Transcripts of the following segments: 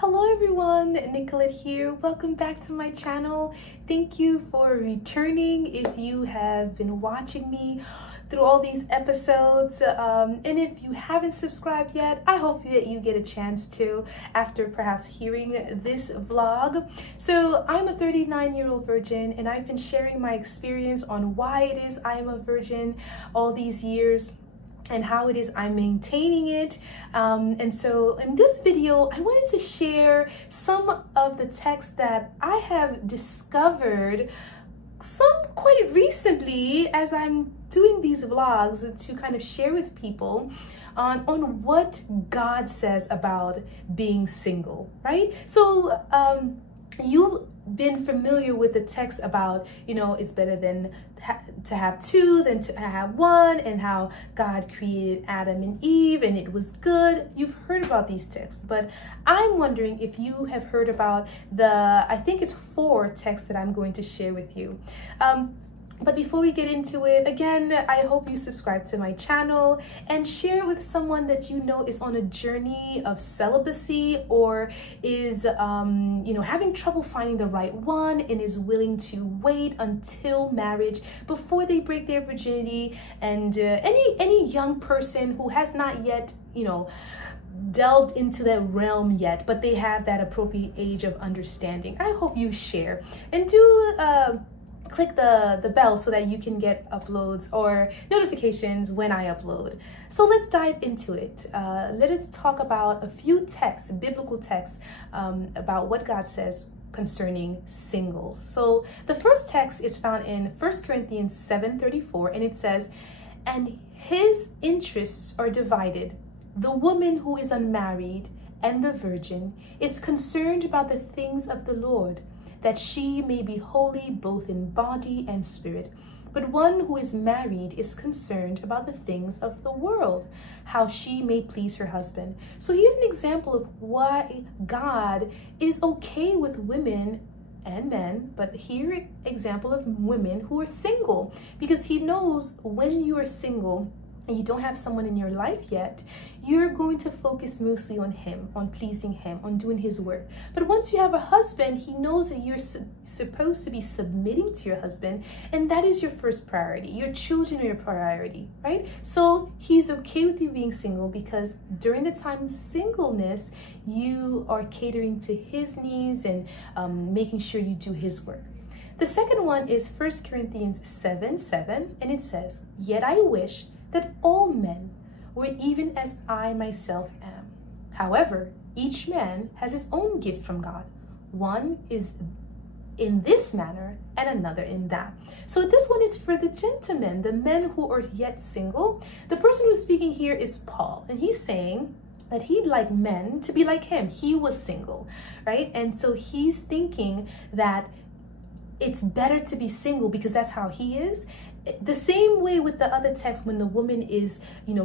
Hello everyone, Nicolette here. Welcome back to my channel. Thank you for returning if you have been watching me through all these episodes. And if you haven't subscribed yet, I hope that you get a chance to after perhaps hearing this vlog. So I'm a 39-year-old virgin and I've been sharing my experience on why it is I am a virgin all these years and how it is I'm maintaining it. And so in this video, I wanted to share some of the texts that I have discovered some quite recently as I'm doing these vlogs to kind of share with people on what God says about being single, right? So you've been familiar with the text about, it's better than to have two than to have one, and how God created Adam and Eve and it was good. You've heard about these texts, but I'm wondering if you have heard about I think it's 4 texts that I'm going to share with you. But before we get into it, again, I hope you subscribe to my channel and share it with someone that you know is on a journey of celibacy or is, having trouble finding the right one and is willing to wait until marriage before they break their virginity. And any young person who has not yet, delved into that realm yet, but they have that appropriate age of understanding. I hope you share and do click the bell so that you can get uploads or notifications when I upload. So let's dive into it. Let us talk about a few texts, biblical texts, about what God says concerning singles. So the first text is found in 1 Corinthians 7:34, and it says, "And his interests are divided. The woman who is unmarried and the virgin is concerned about the things of the Lord, that she may be holy both in body and spirit. But one who is married is concerned about the things of the world, how she may please her husband." So here's an example of why God is okay with women and men, but here example of women who are single, because he knows when you are single and you don't have someone in your life yet, you're going to focus mostly on him, on pleasing him, on doing his work. But once you have a husband, he knows that you're supposed to be submitting to your husband, and that is your first priority. Your children are your priority, right? So he's okay with you being single because during the time of singleness, you are catering to his needs and making sure you do his work. The second one is 1 Corinthians 7:7, and it says, "Yet I wish that all men were even as I myself am. However, each man has his own gift from God. One is in this manner and another in that." So this one is for the gentlemen, the men who are yet single. The person who's speaking here is Paul, and he's saying that he'd like men to be like him. He was single, right? And so he's thinking that it's better to be single because that's how he is. The same way with the other text, when the woman is,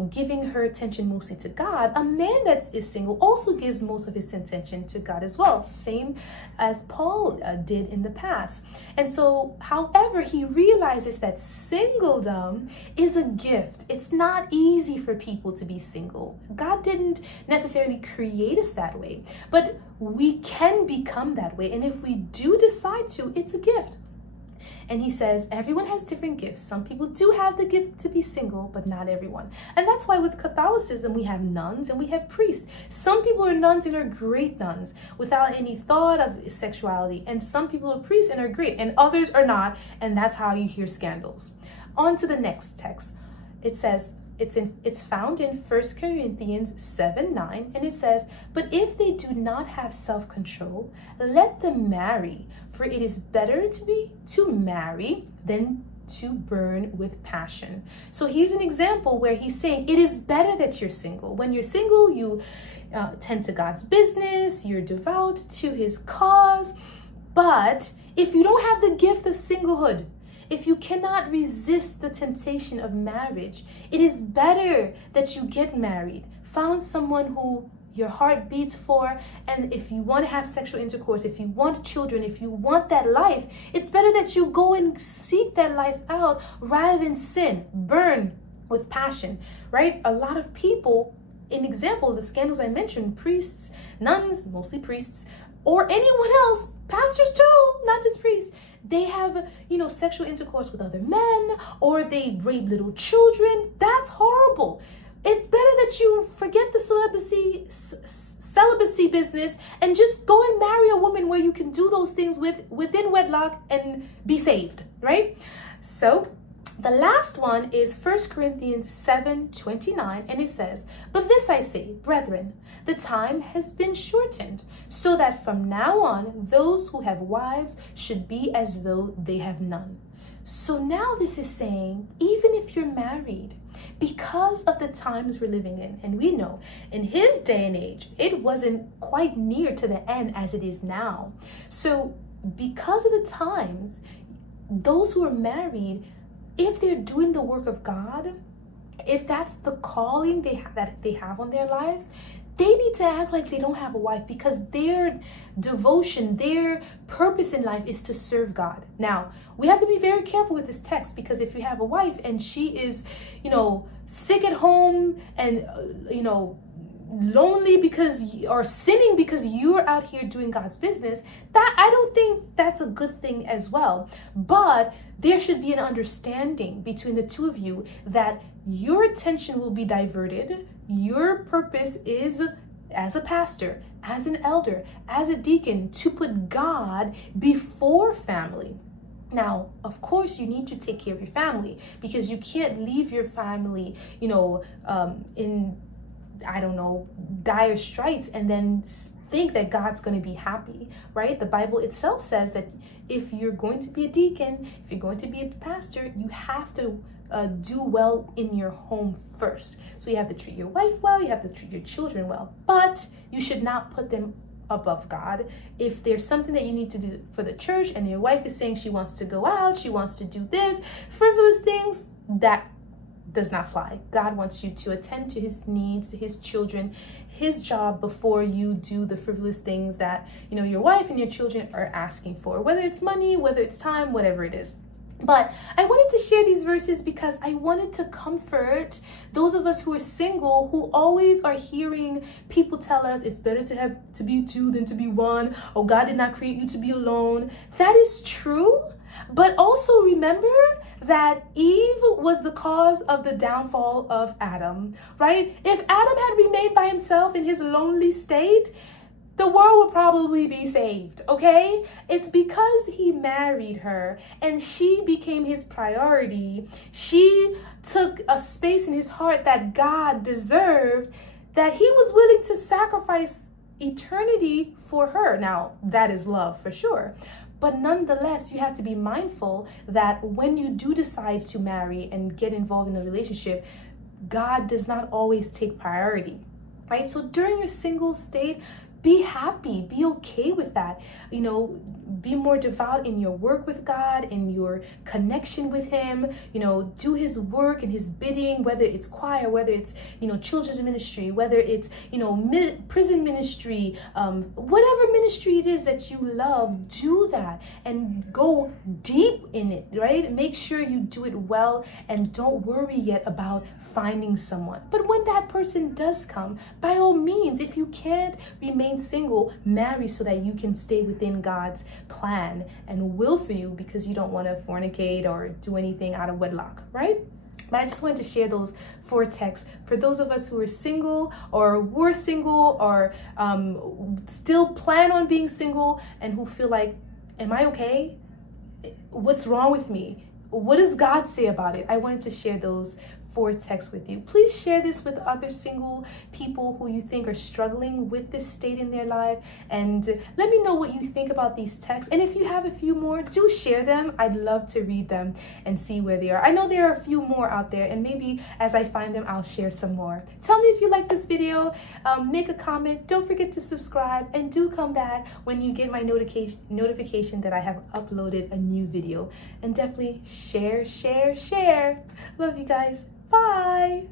giving her attention mostly to God, a man that is single also gives most of his attention to God as well, same as Paul did in the past. And so, however, he realizes that singledom is a gift. It's not easy for people to be single. God didn't necessarily create us that way, but we can become that way. And if we do decide to, it's a gift. And he says everyone has different gifts. Some people do have the gift to be single, but not everyone. And that's why with Catholicism, we have nuns and we have priests. Some people are nuns and are great nuns without any thought of sexuality. And some people are priests and are great, and others are not. And that's how you hear scandals. On to the next text. It says, it's found in 1 Corinthians 7:9, and it says, "But if they do not have self-control, let them marry, for it is better to marry than to burn with passion." So here's an example where he's saying it is better that you're single. When you're single, you tend to God's business, you're devout to his cause. But if you don't have the gift of singlehood, if you cannot resist the temptation of marriage, it is better that you get married. Found someone who your heart beats for, and if you want to have sexual intercourse, if you want children, if you want that life, it's better that you go and seek that life out rather than sin, burn with passion, right? A lot of people in example, the scandals I mentioned, priests, nuns, mostly priests, or anyone else, pastors too, not just priests, they have, sexual intercourse with other men, or they rape little children. That's horrible. It's better that you forget the celibacy business and just go and marry a woman where you can do those things within wedlock and be saved, right? So the last one is 1 Corinthians 7:29, and it says, "But this I say, brethren, the time has been shortened, so that from now on those who have wives should be as though they have none." So now this is saying, even if you're married, because of the times we're living in, and we know in his day and age, it wasn't quite near to the end as it is now. So because of the times, those who are married, if they're doing the work of God, if that's the calling that they have on their lives, they need to act like they don't have a wife, because their devotion, their purpose in life is to serve God. Now, we have to be very careful with this text, because if you have a wife and she is, sick at home and, lonely or sinning because you're out here doing God's business, that I don't think that's a good thing as well. But there should be an understanding between the two of you that your attention will be diverted. Your purpose is, as a pastor, as an elder, as a deacon, to put God before family. Now, of course, you need to take care of your family, because you can't leave your family, in, dire straits and then think that God's going to be happy, right? The Bible itself says that if you're going to be a deacon, if you're going to be a pastor, you have to do well in your home first. So you have to treat your wife well, you have to treat your children well, but you should not put them above God. If there's something that you need to do for the church and your wife is saying she wants to go out, she wants to do this, frivolous things, that does not fly. God wants you to attend to his needs, his children, his job, before you do the frivolous things that, your wife and your children are asking for, whether it's money, whether it's time, whatever it is. But I wanted to share these verses because I wanted to comfort those of us who are single, who always are hearing people tell us it's better to be two than to be one. Oh, God did not create you to be alone. That is true. But also remember that Eve was the cause of the downfall of Adam, right? If Adam had remained by himself in his lonely state, the world would probably be saved, okay? It's because he married her and she became his priority. She took a space in his heart that God deserved, that he was willing to sacrifice eternity for her. Now, that is love for sure. But nonetheless, you have to be mindful that when you do decide to marry and get involved in a relationship, God does not always take priority, right? So during your single state, be happy, be okay with that. Be more devout in your work with God, in your connection with him, do his work and his bidding, whether it's choir, whether it's, children's ministry, whether it's, prison ministry, whatever ministry it is that you love, do that and go deep in it, right? Make sure you do it well and don't worry yet about finding someone. But when that person does come, by all means, if you can't remain single, marry so that you can stay within God's plan and will for you, because you don't want to fornicate or do anything out of wedlock, right? But I just wanted to share those 4 texts for those of us who are single or were single or still plan on being single and who feel like, am I okay? What's wrong with me? What does God say about it? I wanted to share those 4 texts with you. Please share this with other single people who you think are struggling with this state in their life, and let me know what you think about these texts. And if you have a few more, do share them. I'd love to read them and see where they are. I know there are a few more out there, and maybe as I find them, I'll share some more. Tell me if you like this video, make a comment, don't forget to subscribe, and do come back when you get my notification that I have uploaded a new video. And definitely share. Love you guys. Bye.